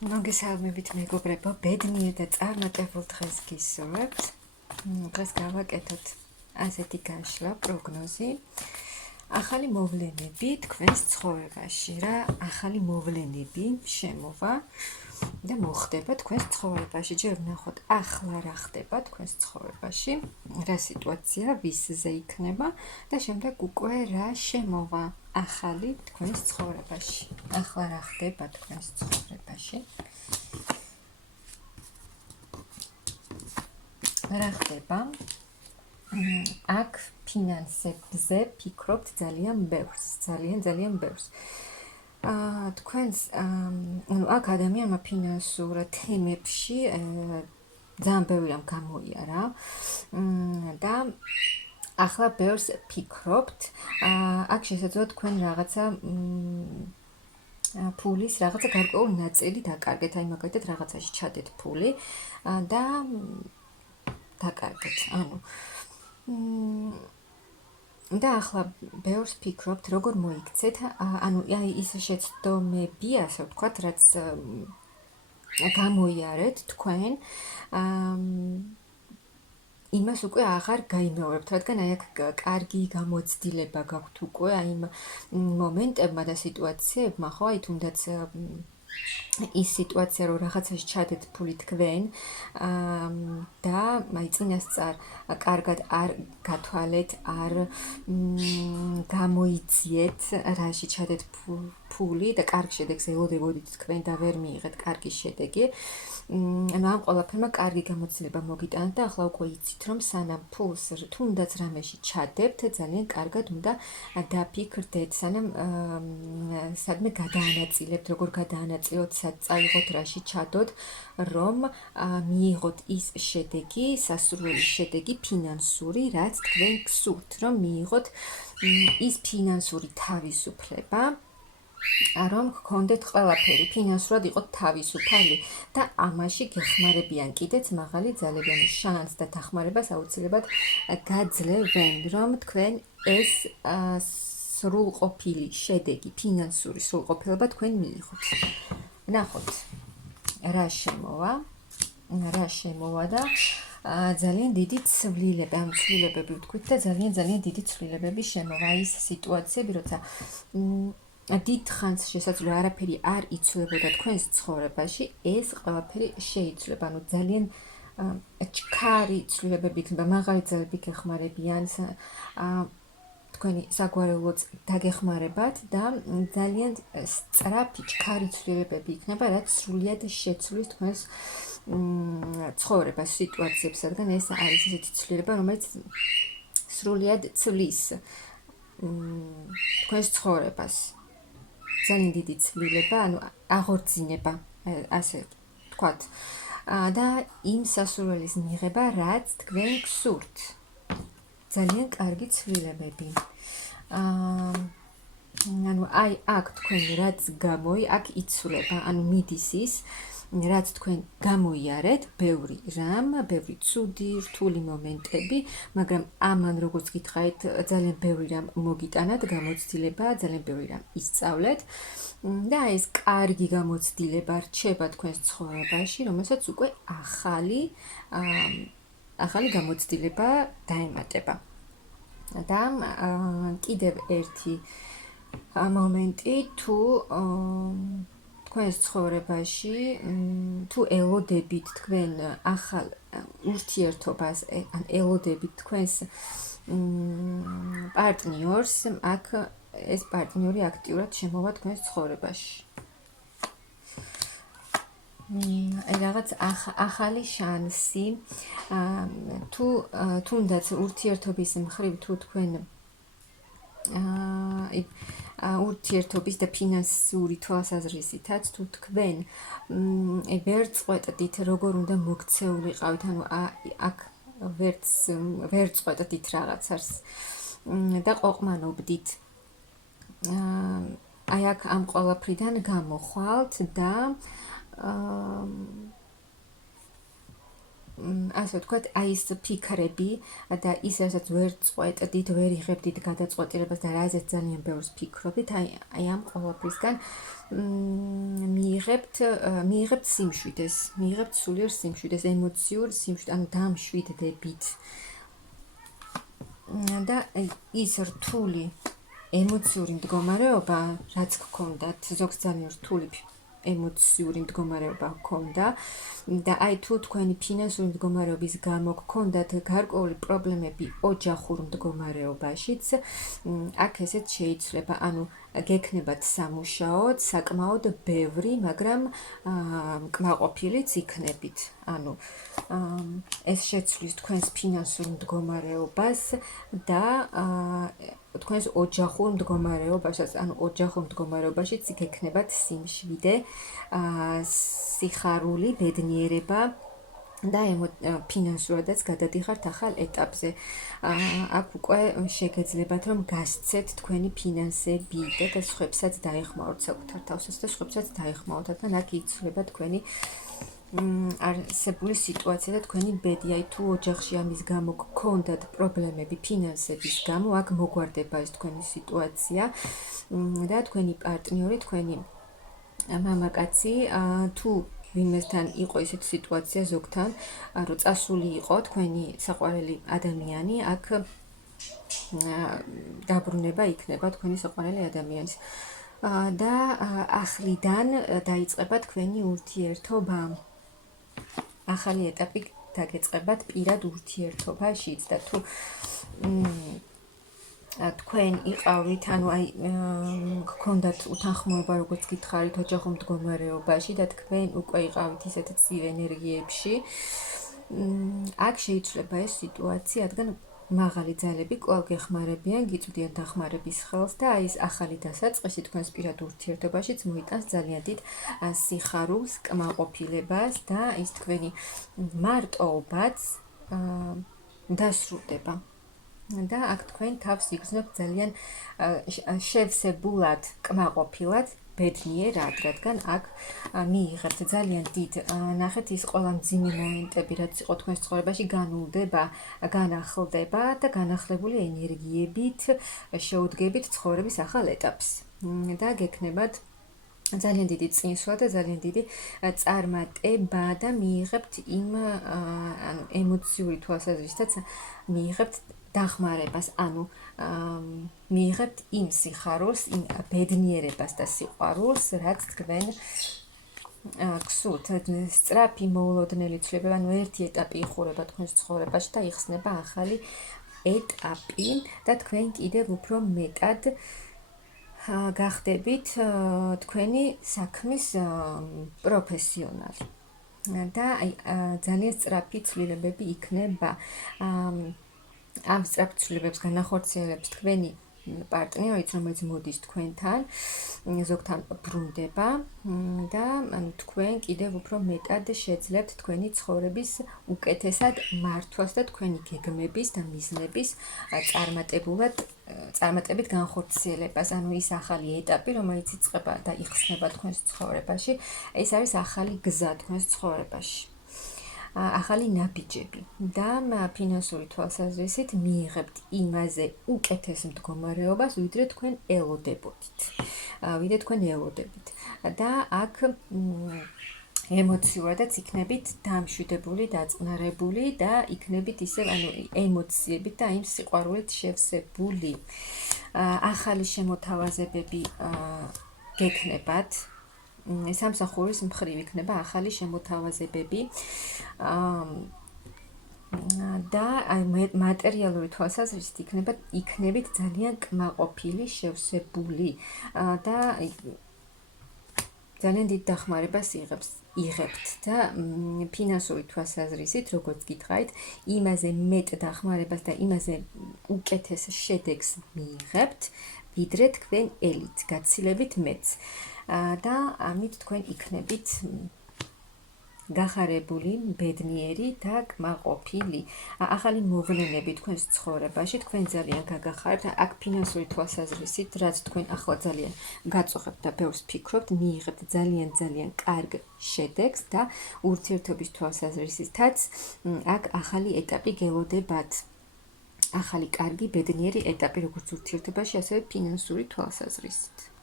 მოგესალმებით მეგობრებო, ბედნიერ და წარმატებულ დღეს გისურვებთ. დღეს გავაკეთოთ ასეთი გაშლა, პროგნოზი. ახალი მოვლენები თქვენს ცხოვრებაში, რა ახალი მოვლენები შემოვა და მოხდება თქვენს ცხოვრებაში. ჯერ ვნახოთ ახლა რა ხდება თქვენს ცხოვრებაში, რა სიტუაცია ვისზე იქნება და შემდეგ უკვე რა შემოვა ახალი თქვენს ცხოვრებაში. ახლა რა ხდება თქვენს ცხოვრებაში? რა ხდება? აქ ფინანსებზე ფიქრობთ ძალიან ბევრს. თქვენს აქ ადამიანმა ფინანსურ თემებში ძალიან ბევრი რამ გამოიარა და ახლა ბევრს ფიქრობთ. აქ შესაძლოა თქვენ რაღაცა ფულის რაღაცა გარკვეული ნაწილი დაკარგეთ, აი მაგალითად რაღაცაში ჩადეთ ფული და დაკარგეთ. და ახლა ბევრს ფიქრობთ, როგორ მოიქცეთ, აი ის შეცდომები, ასე ვთქვათ, რაც გამოიარეთ თქვენ, იმას უკვე აღარ გაიმეორებთ, რადგან აი აქ კარგი გამოცდილება გაქვთ უკვე აი იმ მომენტებმა და სიტუაციებმა, ხო, აი თუნდაც ის სიტუაცია, რომ რაღაცაში ჩადეთ ფული თქვენ და აი წინასწარ კარგად არ გათვალეთ, არ გამოიძიეთ, რაში ჩადეთ ფული და კარგ შედეგს ელოდებოდით თქვენ და ვერ მიიღეთ კარგი შედეგი. ამ ყველაფერმა კარგი გამოცდილება მოგიტანთ და ახლა უკვე იცით, რომ სანამ ფულს თუნდაც რამეში ჩადებთ, ძალიან კარგად უნდა დაფიქრდეთ, სანამ სადმე გადაანაწილებთ, როგორ გადაანაწილოთ, სად წაიღოთ, რაში ჩადოთ, რომ მიიღოთ ის შედეგი, სასურველი შედეგი ფინანსური, რაც თქვენ გსურთ, რომ მიიღოთ ის ფინანსური თავისუფლება, რომ გქონდეთ ყველაფერი, ფინანსურად იყოთ თავისუფალი და ამაში გეხმარებიან კიდეც მაღალი ძალები, ანუ შანსს და დახმარებას აუცილებლად გაძლევენ, რომ თქვენ ეს სრულყოფილი შედეგი, ფინანსური სრულყოფილება თქვენ მიიღოთ. ნახოთ, რა შემოვა და ძალიან დიდი ცვლილებები, ამ ცვლილებები ვთქვით და ძალიან დიდი ცვლილებები შემოვა. ის სიტუაციები, როცა დიდ ხანს შესაძლოა არაფერი არ იცვლებოდა თქვენს ცხოვრებაში, ეს ყველაფერი შეიცვლება, ანუ ძალიან ჩქარი ცვლილებები იქნება, მაღალი ძალები გეხმარებიან, თქვენი საგვარეულოც დაგეხმარებათ და ძალიან სწრაფი ჩქარი ცვლილებები იქნება, რაც სრულიად შეცვლის თქვენს ცხოვრებას, სიტუაციებს, რადგან ეს არის ესეთი ცვლილება, რომელიც სრულიად ცვლის თქვენს ცხოვრებას. ძალიან დიდი ცვლილება, ანუ აღორძინება, ასე ვთქვათ, და იმ სასურველის მიღება, რაც თქვენ გსურთ. ძალიან კარგი ცვლილებები. ანუ აი აქ თქვენ რაც აქ იცვლება, ანუ მიდის ის, რაც თქვენ გამოიარეთ, ბევრი რამ, ბევრი ცუდი, რთული მომენტები, მაგრამ ამან როგორც გითხარით, ძალიან ბევრი რამ მოგიტანათ, გამოცდილება, ძალიან ბევრი რამ ისწავლეთ და ეს კარგი გამოცდილება რჩება თქვენს ცხოვრებაში, რომელსაც უკვე ახალი გამოცდილება დაემატება. და კიდევ ერთი მომენტი, თუ თქვენს ცხოვრებაში, თუ ელოდებით თქვენ ახალ ურთიერთობას, ან ელოდებით თქვენს პარტნიორს, აქ ეს პარტნიორი აქტიურად შემოვა თქვენს ცხოვრებაში. რაღაც ახალი შანსი, თუ თუნდაც ურთიერთობის მხრივ, თუ თქვენ ურთიერთობის და ფინანსური თვალსაზრისითაც, თუ თქვენ ვერ წყვეტდით, როგორ უნდა მოქცეულიყავით, ანუ აქ ვერ წყვეტდით რაღაცას და ყოყმანობდით. აი აქ ამ ყველაფრიდან გამოხვალთ და ასე ვთქვათ, აი ეს ფიქრები და ის რასაც ვერ წყვეტდით, ვერ იღებდით გადაწყვეტილებას და რაზეც ძალიან ბევრს ფიქრობდით, აი ამ ყოველფრისგან მიიღებთ სიმშვიდეს, მიიღებთ სულიერ სიმშვიდეს, ემოციურ სიმშვიდეს, ანუ დამშვიდდებით. და ის რთული ემოციური მდგომარეობა, რაც გქონდათ, ზოგს ძალიან რთული ემოციური მდგომარეობა გქონდა და აი თუ თქვენი ფინანსური მდგომარეობის გამო გქონდათ გარკვეული პრობლემები ოჯახურ მდგომარეობაშიც, აქ ესეც შეიცვლება, ანუ გექნებათ სამუშაოდ, საკმაოდ ბევრი, მაგრამ კმაყოფილიც იქნებით. ანუ ეს შეცვლის თქვენს ფინანსურ მდგომარეობას და თქვენს ოჯახურ მდგომარეობასაც, ანუ ოჯახურ მდგომარეობაშიც გექნებათ სიმშვიდე, სიხარული, ბედნიერება და ფინანსურადაც გადადიხართ ახალ ეტაპზე. აქ უკვე შეგეძლებათ, რომ გასცეთ თქვენი ფინანსები და სხვებსაც დაეხმაროთ, საკუთარ თავსაც და სხვებსაც დაეხმაროთ, რადგან აქ იცვლება თქვენი არსებული სიტუაცია და თქვენი ბედი. აი თუ ოჯახში ამის გამო გქონდათ პრობლემები ფინანსების გამო, აქ მოგვარდება ეს თქვენი სიტუაცია და თქვენი პარტნიორი, თქვენი მამაკაცი, თუ ვინმესთან იყო ისეთი სიტუაცია ზოგთან, რომ წასული იყო თქვენი საყვარელი ადამიანი, აქ დაბრუნება იქნება თქვენი საყვარელი ადამიანის. და ახლიდან დაიწყება თქვენი ურთიერთობა. ახალი ეტაპი დაგეწყებათ პირად ურთიერთობაშიც და თუ თქვენ იყავით, ანუ აი გქონდათ უთანხმოება, როგორც გითხარით, ოჯახურ მდგომარეობაში და თქვენ უკვე იყავით ისეთ ცივ ენერგიებში, აქ შეიცვლება ეს სიტუაცია, რადგან მაღალი ძალები კვლავ გეხმარებიან, გიწვდიან დახმარების ხელს და აი ეს ახალი დასაწყისი თქვენს პირად ურთიერთობაშიც მოიტანს ძალიან დიდ სიხარულს, კმაყოფილებას და ის თქვენი მარტოობაც დასრულდება. და აქ თქვენ თავს იგრძნობთ ძალიან შევსებულად, კმაყოფილად, ბედნიერად, რადგან აქ მიიღებთ ძალიან დიდ, ნახეთ ის ყველა მძიმე მომენტები, რაც იყო თქვენს ცხოვრებაში, განულდება, განახლდება და განახლებული ენერგიებით შეუდგებით ცხოვრების ახალ ეტაპს. და გექნებათ ძალიან დიდი წინსვლა და ძალიან დიდი წარმატება და მიიღებთ იმ ემოციური თვალსაზრისითაც მიიღებთ დახმარებას, ანუ მიიღებთ იმ სიხარულს, იმ ბედნიერებას და სიყვარულს, რაც თქვენ გსურთ. სწრაფი მოულოდნელი ცვლილება, ანუ ერთი ეტაპი იხურება თქვენს ცხოვრებაში და იხსნება ახალი ეტაპი და თქვენ კიდევ უფრო მეტად გახდებით თქვენი საქმის პროფესიონალი. და ძალიან სწრაფი ცვლილებები იქნება. ამ სწრაფ ცვლილებებს განახორციელებს თქვენი პარტნიორიც, რომელიც მოდის თქვენთან, ზოგთან ბრუნდება და თქვენ კიდევ უფრო მეტად შეძლებთ თქვენი ცხოვრების უკეთესად მართვას და თქვენი გეგმების და მიზნების წარმატებით განხორციელებას. ანუ ის ახალი ეტაპი, რომელიც იწყება და იხსნება თქვენს ცხოვრებაში, ეს არის ახალი გზა თქვენს ცხოვრებაში. ახალი ნაბიჯები და ფინანსური თვალსაზრისით მიიღებთ იმაზე უკეთეს მდგომარეობას, ვიდრე თქვენ ელოდებით. და აქ ემოციურადაც იქნებით დამშვიდებული, დაწყნარებული და იქნებით ისევ, ანუ ემოციებით და იმ სიყვარულით შევსებული. ახალი შემოთავაზებები გექნებათ. სამსახურის მხრივ იქნება ახალი შემოთავაზებები და მატერიალური თვალსაზრისით იქნებით ძალიან კმაყოფილი, შევსებული და ძალიან დიდ დახმარებას იღებთ და ფინანსური თვალსაზრისით, როგორც გითხარით, იმაზე მეტ დახმარებას და იმაზე უკეთეს შედეგს მიიღებთ, ვიდრე თქვენ ელით, გაცილებით მეც. და ამით თქვენ იქნებით გახარებული, ბედნიერი და კმაყოფილი. ახალი მოვლენები თქვენს ცხოვრებაში, თქვენ ძალიან გაგახარებთ. აქ ფინანსური თვალსაზრისით, რაც თქვენ ახლა ძალიან გაწუხებთ და ბევრს ფიქრობთ, მიიღებთ ძალიან კარგ შედეგს და ურთიერთობის თვალსაზრისითაც აქ ახალი ეტაპი გელოდებათ. ახალი კარგი, ბედნიერი ეტაპი, როგორც ურთიერთობაში, ასევე ფინანსური თვალსაზრისით.